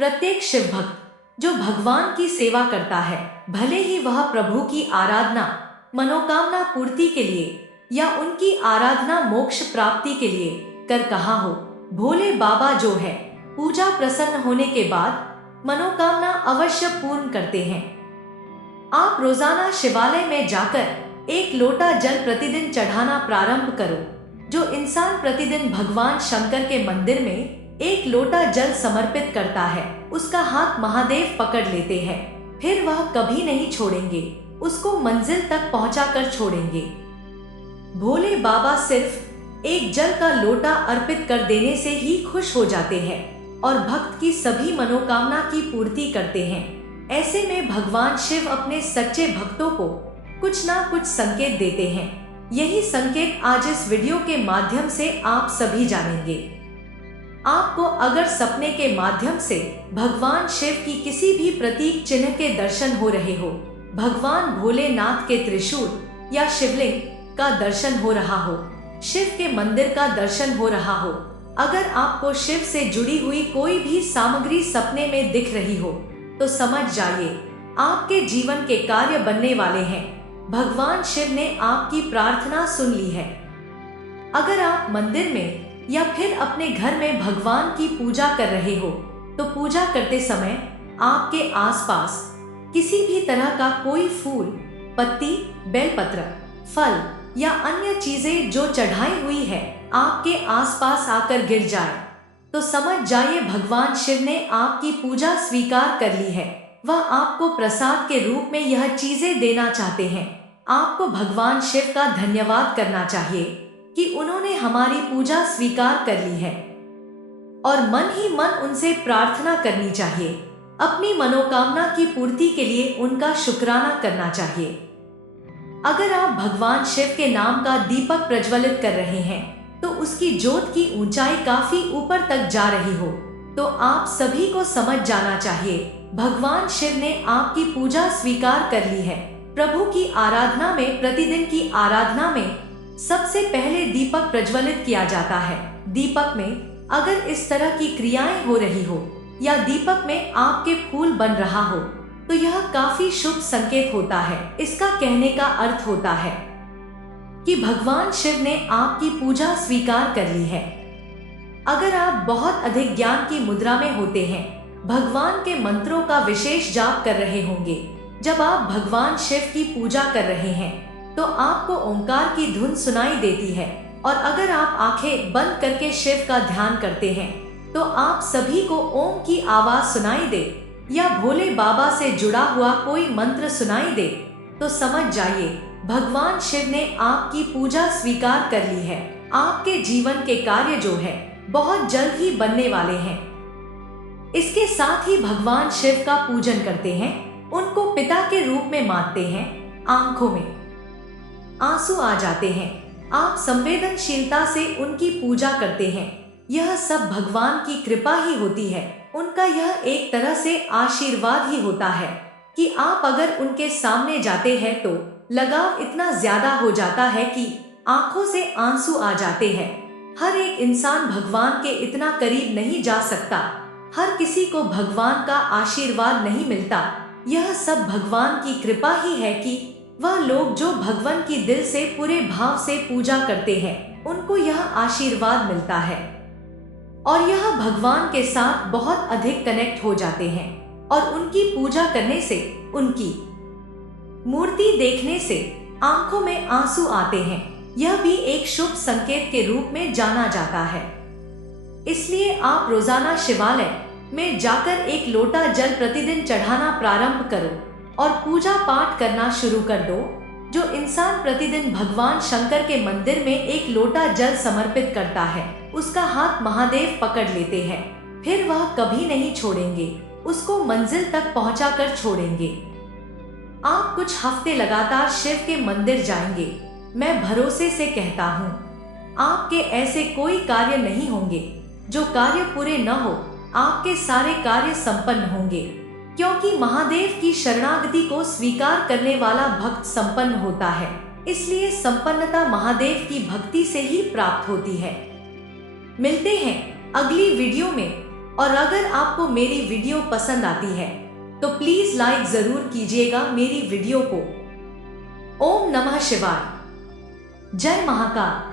प्रत्येक शिव भक्त जो भगवान की सेवा करता है, भले ही वह प्रभु की आराधना मनोकामना पूर्ति के लिए या उनकी आराधना मोक्ष प्राप्ति के लिए कर कहा हो, भोले बाबा जो है पूजा प्रसन्न होने के बाद मनोकामना अवश्य पूर्ण करते हैं। आप रोजाना शिवालय में जाकर एक लोटा जल प्रतिदिन चढ़ाना प्रारंभ करो। जो इंसान प्रतिदिन भगवान शंकर के मंदिर में एक लोटा जल समर्पित करता है, उसका हाथ महादेव पकड़ लेते हैं, फिर वह कभी नहीं छोड़ेंगे, उसको मंजिल तक पहुंचाकर छोड़ेंगे। भोले बाबा सिर्फ एक जल का लोटा अर्पित कर देने से ही खुश हो जाते हैं और भक्त की सभी मनोकामना की पूर्ति करते हैं। ऐसे में भगवान शिव अपने सच्चे भक्तों को कुछ ना कुछ संकेत देते हैं। यही संकेत आज इस वीडियो के माध्यम से आप सभी जानेंगे। आपको अगर सपने के माध्यम से भगवान शिव की किसी भी प्रतीक चिन्ह के दर्शन हो रहे हो, भगवान भोलेनाथ के त्रिशूल या शिवलिंग का दर्शन हो रहा हो, शिव के मंदिर का दर्शन हो रहा हो, अगर आपको शिव से जुड़ी हुई कोई भी सामग्री सपने में दिख रही हो, तो समझ जाइए आपके जीवन के कार्य बनने वाले हैं। भगवान शिव ने आपकी प्रार्थना सुन ली है। अगर आप मंदिर में या फिर अपने घर में भगवान की पूजा कर रहे हो, तो पूजा करते समय आपके आसपास किसी भी तरह का कोई फूल, पत्ती, बेलपत्र, फल या अन्य चीजें जो चढ़ाई हुई है आपके आसपास आकर गिर जाए, तो समझ जाइए भगवान शिव ने आपकी पूजा स्वीकार कर ली है। वह आपको प्रसाद के रूप में यह चीजें देना चाहते हैं। आपको भगवान शिव का धन्यवाद करना चाहिए कि उन्होंने हमारी पूजा स्वीकार कर ली है और मन ही मन उनसे प्रार्थना करनी चाहिए। अपनी मनोकामना की पूर्ति के लिए उनका शुक्राना करना चाहिए। अगर आप भगवान शिव के नाम का दीपक प्रज्वलित कर रहे हैं, तो उसकी ज्योत की ऊंचाई काफी ऊपर तक जा रही हो, तो आप सभी को समझ जाना चाहिए भगवान शिव ने आपकी पूजा स्वीकार कर ली है। प्रभु की आराधना में, प्रतिदिन की आराधना में सबसे पहले दीपक प्रज्वलित किया जाता है। दीपक में अगर इस तरह की क्रियाएं हो रही हो या दीपक में आपके फूल बन रहा हो, तो यह काफी शुभ संकेत होता है। इसका कहने का अर्थ होता है कि भगवान शिव ने आपकी पूजा स्वीकार कर ली है। अगर आप बहुत अधिक ज्ञान की मुद्रा में होते हैं, भगवान के मंत्रों का विशेष जाप कर रहे होंगे, जब आप भगवान शिव की पूजा कर रहे हैं, तो आपको ओंकार की धुन सुनाई देती है। और अगर आप आंखें बंद करके शिव का ध्यान करते हैं, तो आप सभी को ओम की आवाज सुनाई दे या भोले बाबा से जुड़ा हुआ कोई मंत्र सुनाई दे, तो समझ जाइए भगवान शिव ने आपकी पूजा स्वीकार कर ली है। आपके जीवन के कार्य जो है बहुत जल्द ही बनने वाले हैं। इसके साथ ही भगवान शिव का पूजन करते हैं, उनको पिता के रूप में मानते हैं। आंखों में आंसू आ जाते हैं, आप संवेदनशीलता से उनकी पूजा करते हैं। यह सब भगवान की कृपा ही होती है। उनका यह एक तरह से आशीर्वाद ही होता है कि आप अगर उनके सामने जाते हैं तो लगाव इतना ज्यादा हो जाता है कि आंखों से आंसू आ जाते हैं। हर एक इंसान भगवान के इतना करीब नहीं जा सकता, हर किसी को भगवान का आशीर्वाद नहीं मिलता। यह सब भगवान की कृपा ही है कि वह लोग जो भगवान की दिल से पूरे भाव से पूजा करते हैं, उनको यह आशीर्वाद मिलता है और यह भगवान के साथ बहुत अधिक कनेक्ट हो जाते हैं। और उनकी पूजा करने से, उनकी मूर्ति देखने से आंखों में आंसू आते हैं। यह भी एक शुभ संकेत के रूप में जाना जाता है। इसलिए आप रोजाना शिवालय में जाकर एक लोटा जल प्रतिदिन चढ़ाना प्रारंभ करो और पूजा पाठ करना शुरू कर दो। जो इंसान प्रतिदिन भगवान शंकर के मंदिर में एक लोटा जल समर्पित करता है, उसका हाथ महादेव पकड़ लेते हैं, फिर वह कभी नहीं छोड़ेंगे, उसको मंजिल तक पहुंचाकर छोड़ेंगे। आप कुछ हफ्ते लगातार शिव के मंदिर जाएंगे, मैं भरोसे से कहता हूँ आपके ऐसे कोई कार्य नहीं होंगे जो कार्य पूरे न हो। आपके सारे कार्य संपन्न होंगे, क्योंकि महादेव की शरणागति को स्वीकार करने वाला भक्त संपन्न होता है। इसलिए संपन्नता महादेव की भक्ति से ही प्राप्त होती है। मिलते हैं अगली वीडियो में। और अगर आपको मेरी वीडियो पसंद आती है तो प्लीज लाइक जरूर कीजिएगा मेरी वीडियो को। ओम नमः शिवाय। जय महाकाल।